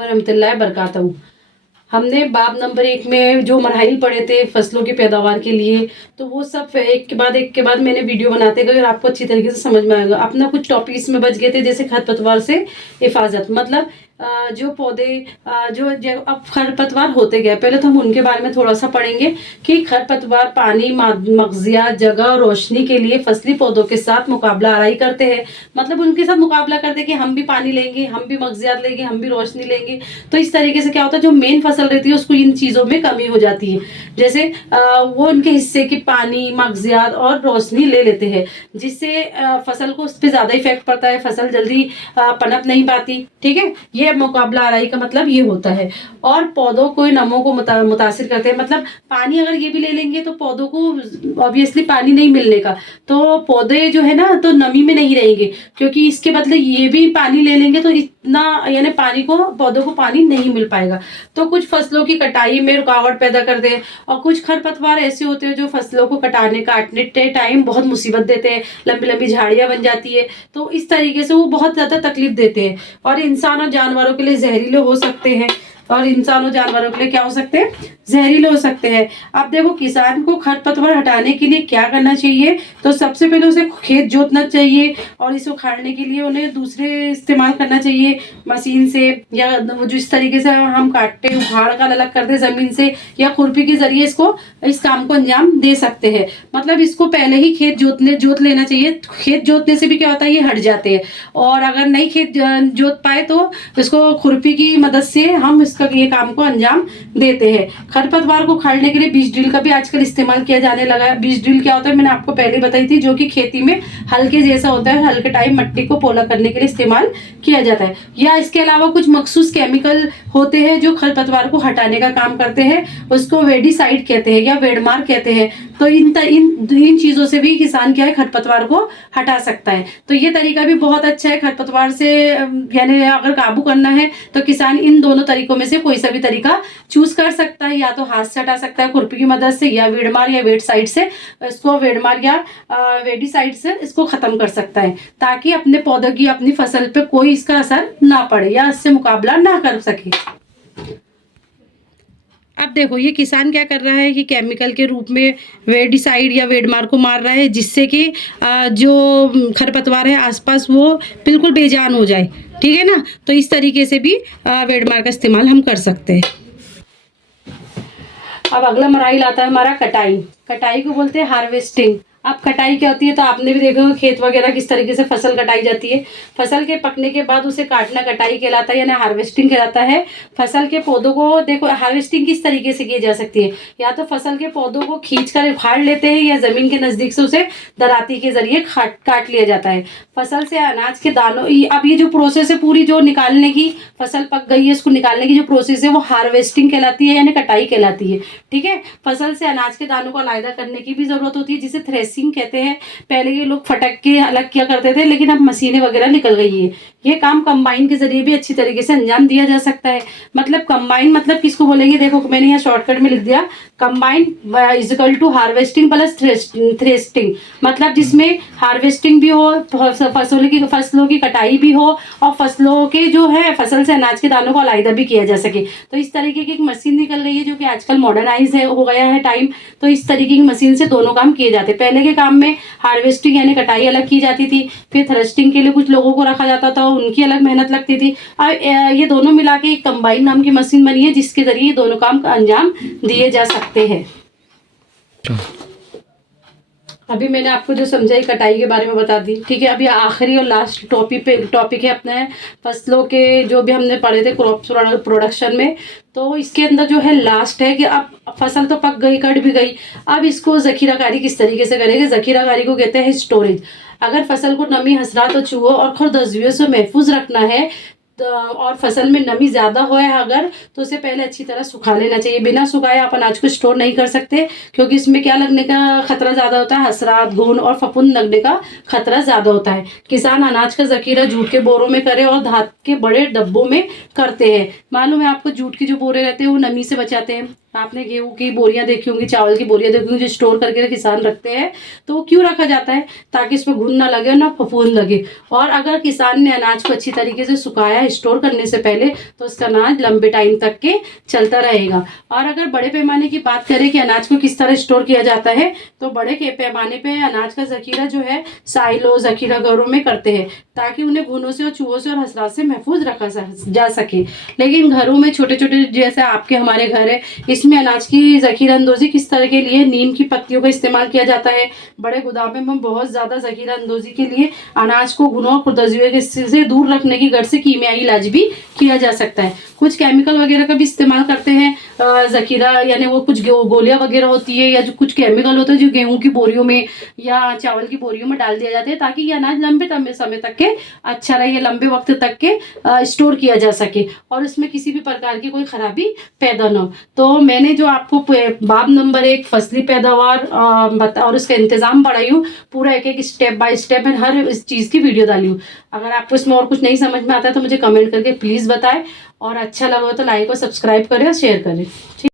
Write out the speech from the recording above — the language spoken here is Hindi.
रहमतुल्लाहि बरकातहू। हमने बाब नंबर 1 में जो मराहिल पढ़े थे फसलों की पैदावार के लिए, तो वो सब एक के बाद मैंने वीडियो बनाते गए और आपको अच्छी तरीके से समझ में आएगा। अपना कुछ टॉपिक इसमें बच गए थे, जैसे खरपतवार से हिफाजत, मतलब जो पौधे जो अब खरपतवार होते गए, पहले तो हम उनके बारे में थोड़ा सा पढ़ेंगे कि खरपतवार पानी, मगजियात, जगह और रोशनी के लिए फसली पौधों के साथ मुकाबला आराई करते हैं। मतलब उनके साथ मुकाबला करते हैं कि हम भी पानी लेंगे, हम भी मगजियात लेंगे, हम भी रोशनी लेंगे। तो इस तरीके से क्या होता है, जो मेन फसल रहती है उसको इन चीज़ों में कमी हो जाती है। जैसे वो उनके हिस्से की पानी, मगजियात और रोशनी ले लेते हैं, जिससे फसल को उस पर ज़्यादा इफेक्ट पड़ता है, फसल जल्दी पनप नहीं पाती। ठीक है, ये मुकाबला आराई का मतलब ये होता है। और पौधों को नमों को मुतासिर करते हैं, मतलब पानी अगर ये भी ले लेंगे तो पौधों को ऑब्वियसली पानी नहीं मिलने का, तो पौधे जो है ना तो नमी में नहीं रहेंगे, क्योंकि इसके बदले ये भी पानी ले लेंगे तो इतना यानी पानी को, पौधों को पानी नहीं मिल पाएगा। तो कुछ फसलों की कटाई में रुकावट पैदा करते हैं, और कुछ खरपतवार ऐसे होते हैं जो फसलों को काटने टाइम बहुत मुसीबत देते हैं, लंबी लंबी झाड़ियां बन जाती है। तो इस तरीके से वो बहुत ज्यादा तकलीफ देते हैं, और इंसान और जानवरों के लिए जहरीले हो सकते हैं, और इंसान और जानवरों के लिए क्या हो सकते हैं, जहरीले हो सकते हैं। अब देखो, किसान को खरपतवार हटाने के लिए क्या करना चाहिए, तो सबसे पहले उसे खेत जोतना चाहिए, और इसे उखाड़ने के लिए उन्हें दूसरे इस्तेमाल करना चाहिए, मशीन से, या जो इस तरीके से हम काटते उखाड़ कर अलग करते जमीन से, या खुरपी के जरिए इस काम को अंजाम दे सकते हैं। मतलब इसको पहले ही खेत जोत लेना चाहिए। खेत जोतने से भी क्या होता है, ये हट जाते हैं, और अगर नहीं खेत जोत पाए तो इसको खुरपी की मदद से हम ये काम को अंजाम देते हैं। खरपतवार को उखाड़ने के लिए बीज ड्रिल का भी आजकल इस्तेमाल किया जाने लगा है। बीज ड्रिल क्या होता है, मैंने आपको पहले बताई थी, जो कि खेती में हल्के जैसा होता है, हल्के टाइम मिट्टी को पोला करने के लिए इस्तेमाल किया जाता है। या इसके अलावा कुछ मखसूस केमिकल होते हैं जो खरपतवार को हटाने का काम करते हैं, उसको वेडिसाइड कहते हैं या वेडमार कहते हैं। तो इन चीजों से भी किसान क्या है, खरपतवार को हटा सकता है। तो ये तरीका भी बहुत अच्छा है खरपतवार से, यानी अगर काबू करना है तो किसान इन दोनों तरीकों में से कोई सा भी तरीका चूज कर सकता है। या तो हाथ से हटा सकता है खुरपी की मदद से, या वेडमार या वेडसाइड से इसको, वेडमार या वेडिसाइड से इसको खत्म कर सकता है, ताकि अपने पौधों की, अपनी फसल पे कोई इसका असर ना पड़े या इससे मुकाबला ना कर सके। अब देखो, ये किसान क्या कर रहा है कि केमिकल के रूप में वेडिसाइड या वेडमार को मार रहा है, जिससे कि जो खरपतवार है आसपास वो बिल्कुल बेजान हो जाए। ठीक है ना, तो इस तरीके से भी वेडमार का इस्तेमाल हम कर सकते हैं। अब अगला मराइल आता है हमारा कटाई। कटाई को बोलते हैं हार्वेस्टिंग। अब कटाई क्या होती है, तो आपने भी देखा होगा खेत वगैरह किस तरीके से फसल कटाई जाती है। फसल के पकने के बाद उसे काटना कटाई कहलाता है, यानी हार्वेस्टिंग कहलाता है। फसल के पौधों को देखो, हार्वेस्टिंग किस तरीके से की जा सकती है, या तो फसल के पौधों को खींच कर उखाड़ लेते हैं, या जमीन के नजदीक से उसे दराती के जरिए काट लिया जाता है। फसल से अनाज के दानों, अब ये जो प्रोसेस है पूरी, जो निकालने की, फसल पक गई है इसको निकालने की जो प्रोसेस है वो हार्वेस्टिंग कहलाती है, यानी कटाई कहलाती है। ठीक है, फसल से अनाज के दानों को अलग करने की भी जरूरत होती है, जिसे थ्रेसिंग कहते हैं। पहले ये लोग फटक के अलग किया करते थे, लेकिन अब मशीनें वगैरह निकल गई है। ये काम कंबाइन के जरिए भी अच्छी तरीके से अंजाम दिया जा सकता है। मतलब कंबाइन मतलब किसको बोलेंगे, देखो मैंने यहाँ शॉर्टकट में लिख दिया, combine is equal to harvesting plus threshing. मतलब जिसमें हार्वेस्टिंग भी हो, फसलों की कटाई भी हो, और फसलों के जो है, फसल से अनाज के दानों को अलग भी किया जा सके। तो इस तरीके की एक मशीन निकल गई है, जो कि आजकल मॉडर्नाइज हो गया है टाइम। तो इस तरीके की मशीन से दोनों काम किए जाते हैं। पहले के काम में हार्वेस्टिंग यानी कटाई अलग की जाती थी, फिर थ्रेस्टिंग के लिए कुछ लोगों को रखा जाता था, उनकी अलग मेहनत लगती थी। अब ये दोनों मिला के एक कंबाइन नाम की मशीन बनी है, जिसके जरिए दोनों काम का अंजाम दिए जा सकते हैं। अभी मैंने आपको जो समझाई कटाई के बारे में बता दी। ठीक है, अभी आखिरी और लास्ट टॉपिक है अपने फसलों के, जो भी हमने पढ़े थे क्रॉप प्रोडक्शन में। तो इसके अंदर जो है लास्ट है कि अब फसल तो पक गई, कट भी गई, अब इसको जखीराकारी किस तरीके से करेंगे। जखीराकारी को कहते हैं स्टोरेज। अगर फसल को नमी, हसरात और चूहों और खुरदजुए से महफूज रखना है, और फसल में नमी ज़्यादा हो है अगर, तो उसे पहले अच्छी तरह सुखा लेना चाहिए। बिना सुखाए आप अनाज को स्टोर नहीं कर सकते, क्योंकि इसमें क्या लगने का खतरा ज़्यादा होता है, हसरात, घुन और फफूंद लगने का खतरा ज़्यादा होता है। किसान अनाज का जखीरा जूट के बोरों में करे और धात के बड़े डब्बों में करते हैं। मालूम है आपको, जूट के जो बोरे रहते हैं वो नमी से बचाते हैं। आपने गेहूं की बोरियां देखी होंगी, चावल की बोरियां देखी होंगी, जो स्टोर करके किसान रखते हैं, तो वो क्यों रखा जाता है? ताकि इसमें घुन ना लगे और ना फफूंद लगे। और अगर किसान ने अनाज को अच्छी तरीके से सुखाया स्टोर करने से पहले, तो उसका अनाज लंबे टाइम तक के चलता रहेगा। और अगर बड़े पैमाने की बात करें कि अनाज को किस तरह स्टोर किया जाता है, तो बड़े के पैमाने पे अनाज का जखीरा जो है साइलो जखीरा घरों में करते हैं, ताकि उन्हें घुनों से और चूहों से और हसरात से महफूज रखा जा सके। लेकिन घरों में छोटे छोटे जैसे आपके हमारे घर है, इसमें अनाज की जखीरा अंदोजी किस तरह के लिए नीम की पत्तियों का इस्तेमाल किया जाता है। बड़े गोदाम में बहुत ज़्यादा जखीरा अंदोजी के लिए अनाज को घुनों और खुरदजुए से दूर रखने की गर्ज से कीमियाई इलाज भी किया जा सकता है। कुछ केमिकल वगैरह का भी इस्तेमाल करते हैं जखीरा, यानी वो कुछ गोलियां वगैरह होती है या जो कुछ केमिकल होते हैं जो गेहूं की बोरियों में या चावल की बोरियों में डाल दिया जाता है, ताकि ये अनाज लंबे समय तक के अच्छा रहे, लंबे वक्त तक के स्टोर किया जा सके और उसमें किसी भी प्रकार की कोई खराबी पैदा ना हो। तो मैंने जो आपको बाब नंबर 1 फसली पैदावार और उसका इंतजाम बढ़ाई हूँ, पूरा एक एक स्टेप बाय स्टेप में हर इस चीज़ की वीडियो डाली हूँ। अगर आपको इसमें और कुछ नहीं समझ में आता है तो मुझे कमेंट करके प्लीज़ बताएं, और अच्छा लगा हो तो लाइक और सब्सक्राइब करें और शेयर करें। ठीक।